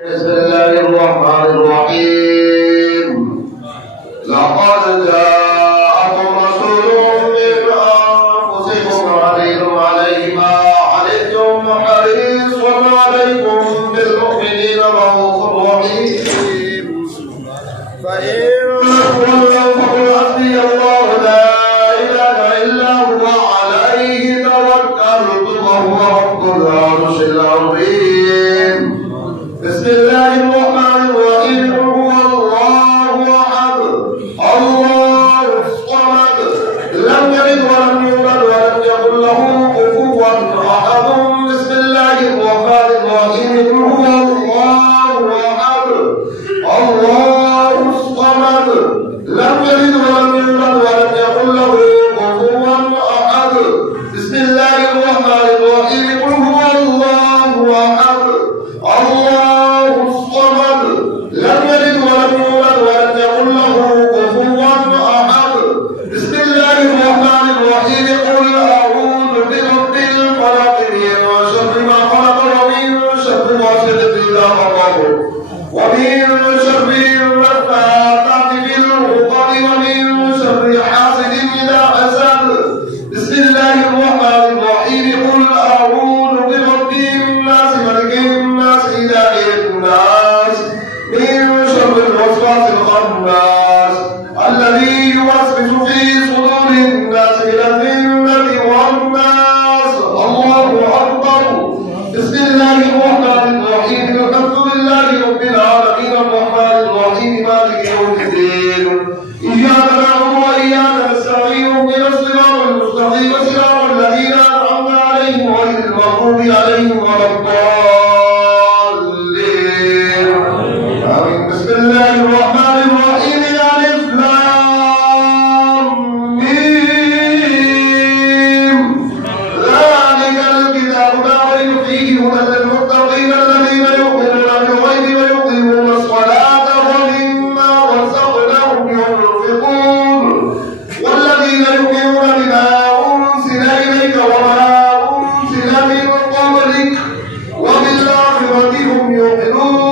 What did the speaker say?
بسم الله الرحمن الرحيم. لقد جاءكم رسول من أنفسكم عزيز عليه ما عنتم حريص عليكم بالمؤمنين رؤوف رحيم. فإن تولوا فقل حسبي الله لا إله إلا هو عليه توكلت وهو رب العرش العظيم. بسم الله الرحمن الرحيم. هو الله أحد الله الصمد لم يلد ولم يولد ولم يكن له كفوا أحد. بسم الله الرحمن الرحيم. هو الله أحد الله الصمد لم يلد ولم يولد ولم يكن له كفوا أحد. بسم الله الرحمن الرحيم. هو الله أحد الله الصمد لم يلد ولم يولد ولم يكن له كفوا أحد. بسم الله الرحمن الرحيم. قل أعوذ برب الفلق من شر ما خلق ومن شر غاسق إذا وقب ومن شر النفاثات في العقد ومن شر حاسد إذا حسد. بسم الله الرحمن الرحيم. قل أعوذ برب الناس ملك الناس إله الناس من شر الوسواس الخناس الذي يوسوس في صدور الناس من الجنة والناس. الله أكبر. بسم الله الرحمن الرحيم. الحمد لله رب العالمين الرحمن الرحيم مالك يوم الدين. إياك نعبد وإياك نستعين اهدنا الصراط المستقيم صراط الذين أنعمت عليهم غير المغضوب عليهم ولا الضالين. آمين. بسم الله الرحمن الرحيم. ألف لام ميم. ذلك الكتاب لا ريب فيه هدى للمتقين الذين يؤمنون بالغيب ويقيمون الصلاة ومما رزقناهم ينفقون والذين يؤمنون بما أنزل إليك وما أنزل من قبلك وبالآخرة هم يؤمنون.